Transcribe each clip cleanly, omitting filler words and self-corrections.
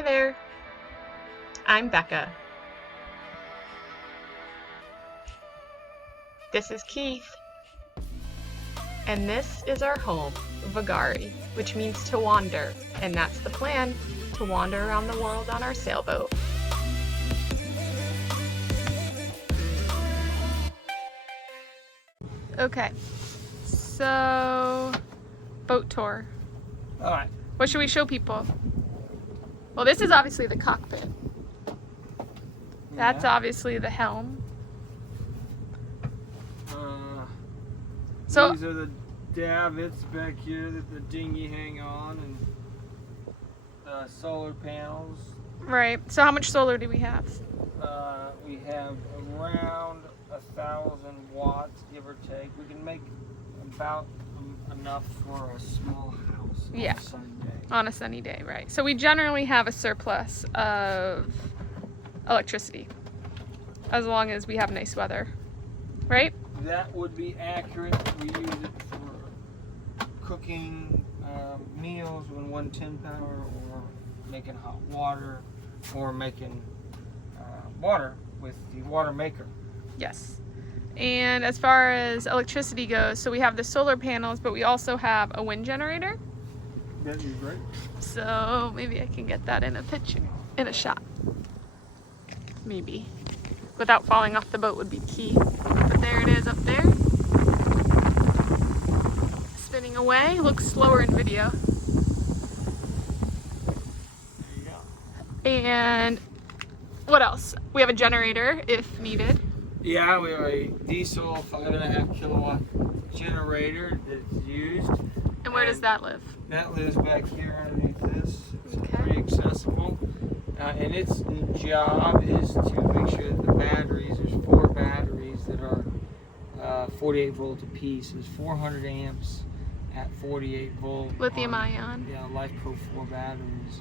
Hey there, I'm Becca. This is Keith. And this is our home, Vagari, which means to wander. And that's the plan, to wander around the world on our sailboat. Okay, so boat tour. All right. What should we show people? Well, this is obviously the cockpit. That's obviously the helm. So these are the davits back here that the dinghy hang on, and solar panels. right. So how much solar do we have? We have around 1,000 watts, give or take. We can make about enough for a small house on Yeah. a sunny day. On a sunny day, right. So we generally have a surplus of electricity as long as we have nice weather, right? That would be accurate. We use it for cooking meals when 110 power, or making hot water, or making water with the water maker. Yes. And as far as electricity goes, so we have the solar panels, but we also have a wind generator. That'd be great. So maybe I can get that in a picture, in a shot. Maybe. Without falling off the boat would be key. But there it is up there. Spinning away. Looks slower in video. There you go. And what else? We have a generator if needed. Yeah, we have a diesel 5.5 kilowatt generator that's used. And where does that live? That lives back here underneath this. It's Okay. pretty accessible. And its job is to make sure that the batteries, there's 4 batteries that are 48 volt apiece. There's 400 amps at 48 volt. Lithium ion. Yeah, Life Pro 4 batteries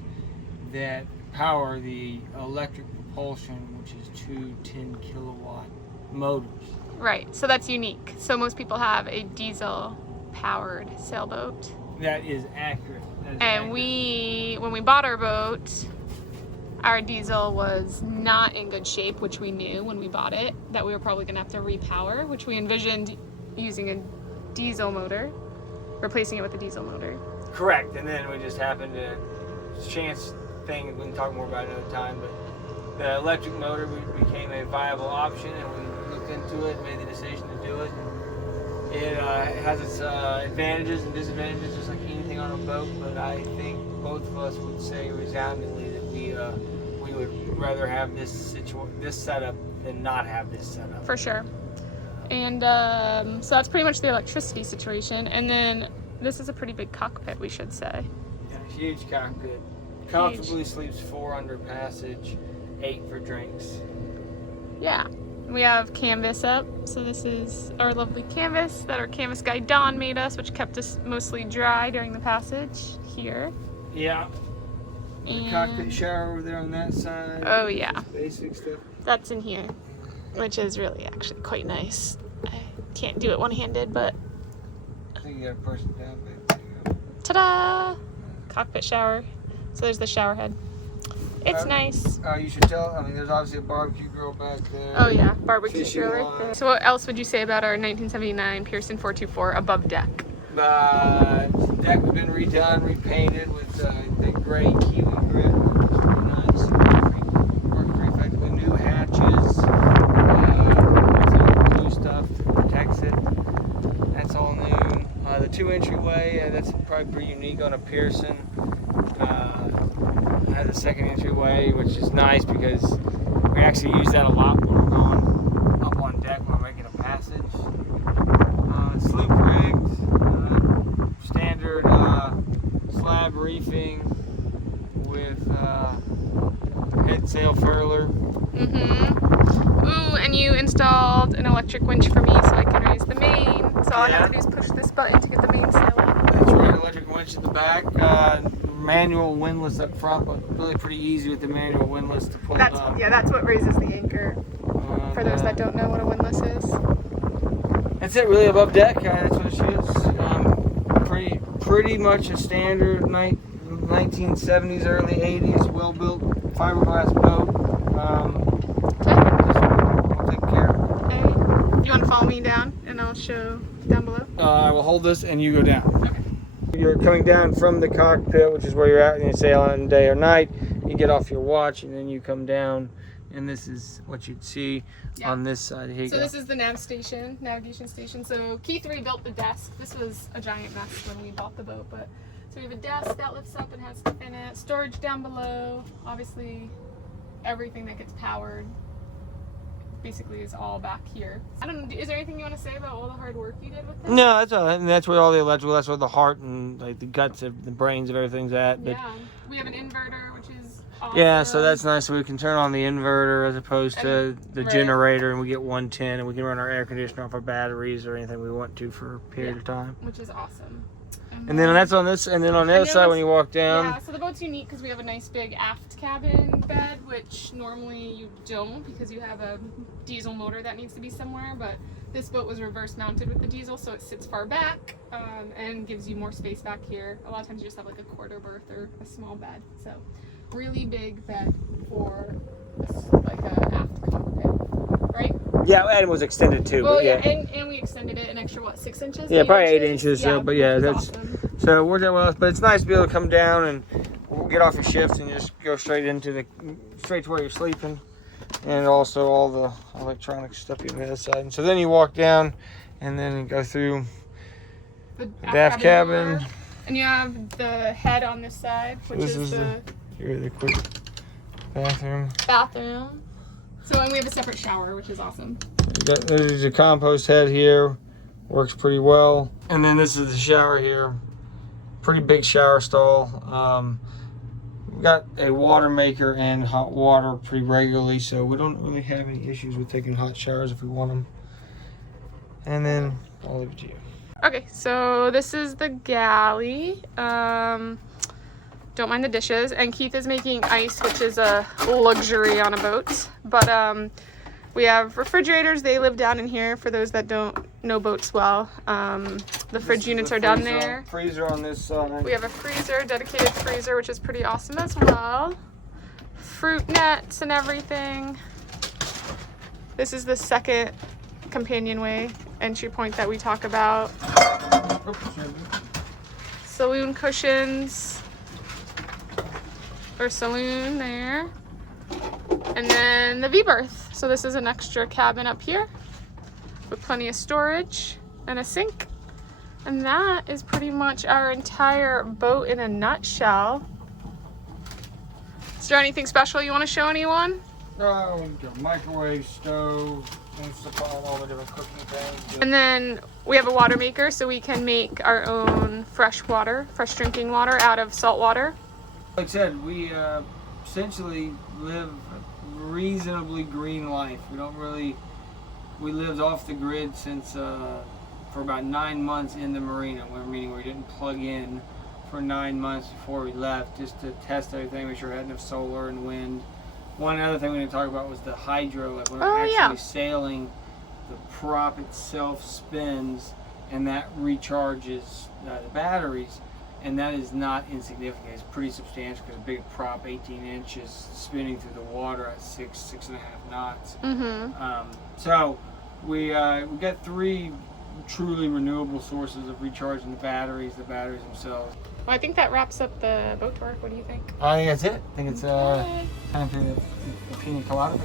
that power the electric propulsion, which is 2 10 kilowatt motors. Right, so that's unique. So most people have a diesel powered sailboat. That is accurate. That is And accurate. when we bought our boat, our diesel was not in good shape, which we knew when we bought it, that we were probably gonna have to repower, which we envisioned using a diesel motor, replacing it with a diesel motor. Correct, and then we just happened to chance thing. We can talk more about it another time, but the electric motor became a viable option, and we looked into it, made the decision to do it. It has its advantages and disadvantages, just like anything on a boat. But I think both of us would say resoundingly that we would rather have this setup than not have this setup. For sure. And so that's pretty much the electricity situation. And then this is a pretty big cockpit, we should say. Yeah, huge cockpit. Comfortably sleeps 4 under passage, 8 for drinks. Yeah. We have canvas up, so this is our lovely canvas that our canvas guy Don made us, which kept us mostly dry during the passage here. Yeah. The cockpit shower over there on that side. Oh yeah, Just basic stuff. that's in here, which is really actually quite nice. I can't do it one-handed, but I think you got a person down there. ta-da! Cockpit shower. So there's the shower head. It's nice. You should tell. I mean, there's obviously a barbecue grill back there. Oh yeah, barbecue Fishing grill right line. there. So what else would you say about our 1979 Pearson 424 above deck? Deck has been redone, repainted with the gray kiwi grit. It's really nice. Worked very effectively. New hatches. Some blue stuff protects it. That's all new. The 2 entryway, that's probably pretty unique on a Pearson. Has a second entryway, which is nice because we actually use that a lot when we're going up on deck when we're making a passage. Sloop rigged, standard slab reefing with head sail furler. Ooh, and you installed an electric winch for me so I can raise the main. So all I have to do is push this button to get the main sail up. That's right, electric winch at the back. Manual windlass up front, but really pretty easy with the manual windlass to pull it up. That's what raises the anchor. For those that don't know what a windlass is. That's it, really, above deck. That's what it shoots. Pretty much a standard night 1970s, early 80s, well-built fiberglass boat. We'll take care of it. Hey, you want to follow me down, and I'll show down below? I will hold this and you go down. Okay. You're coming down from the cockpit, which is where you're at, and you sail on day or night. You get off your watch, and then you come down, and this is what you'd see on this side. Here you go. This is the navigation station. So Keith rebuilt the desk. This was a giant mess when we bought the boat, but so we have a desk that lifts up and has stuff in it. Storage down below. Obviously, everything that gets powered basically is all back here. I don't know. Is there anything you want to say about all the hard work you did with this? No, that's all. And that's where all the electrical. That's where the heart and like the guts of the brains of everything's at. But Yeah, we have an inverter, which is awesome. yeah, so that's nice. So we can turn on the inverter as opposed to the generator, and we get 110, and we can run our air conditioner off our batteries or anything we want to for a period of time. Which is awesome. And then that's on this, and then on the other side when you walk down. Yeah, so the boat's unique because we have a nice big aft cabin bed, which normally you don't because you have a diesel motor that needs to be somewhere, but this boat was reverse mounted with the diesel, so it sits far back and gives you more space back here. A lot of times you just have like a quarter berth or a small bed. So really big bed for like a aft cockpit, right? Yeah, and it was extended too. Well, but yeah, and we extended it an extra, what, 6 inches? Yeah, probably 8 inches. Yeah, But yeah, that's awesome. so it worked out well. But it's nice to be able to come down and get off your shift and just go straight to where you're sleeping, and also all the electronic stuff you have on the other side. And so then you walk down, and then go through the aft cabin. Door. And you have the head on this side, which is the quick bathroom. So, and we have a separate shower, which is awesome. There's a compost head here, works pretty well. And then this is the shower here, pretty big shower stall. We've got a water maker and hot water pretty regularly, so we don't really have any issues with taking hot showers if we want them. And then I'll leave it to you. Okay, so this is the galley. Don't mind the dishes. And Keith is making ice, which is a luxury on a boat. But we have refrigerators. They live down in here for those that don't know boats well. The fridge units are down there. Freezer on this side. We have a freezer, dedicated freezer, which is pretty awesome as well. Fruit nets and everything. This is the second companionway entry point that we talk about. Saloon cushions. Or saloon there. And then the V-berth. So this is an extra cabin up here with plenty of storage and a sink. And that is pretty much our entire boat in a nutshell. Is there anything special you want to show anyone? Oh, microwave, stove, and all the different cooking things. And then we have a water maker, so we can make our own fresh drinking water out of salt water. Like I said, we essentially live a reasonably green life. We lived off the grid since for about 9 months in the marina, meaning we didn't plug in for 9 months before we left, just to test everything, make sure we had enough solar and wind. One other thing we didn't talk about was the hydro. Like when we're actually sailing, the prop itself spins, and that recharges the batteries. And that is not insignificant. It's pretty substantial because a big prop, 18 inches, spinning through the water at 6.5 knots. So we got 3 truly renewable sources of recharging the batteries themselves. Well, I think that wraps up the boat tour. What do you think? I think that's it. I think it's time for the pina colada.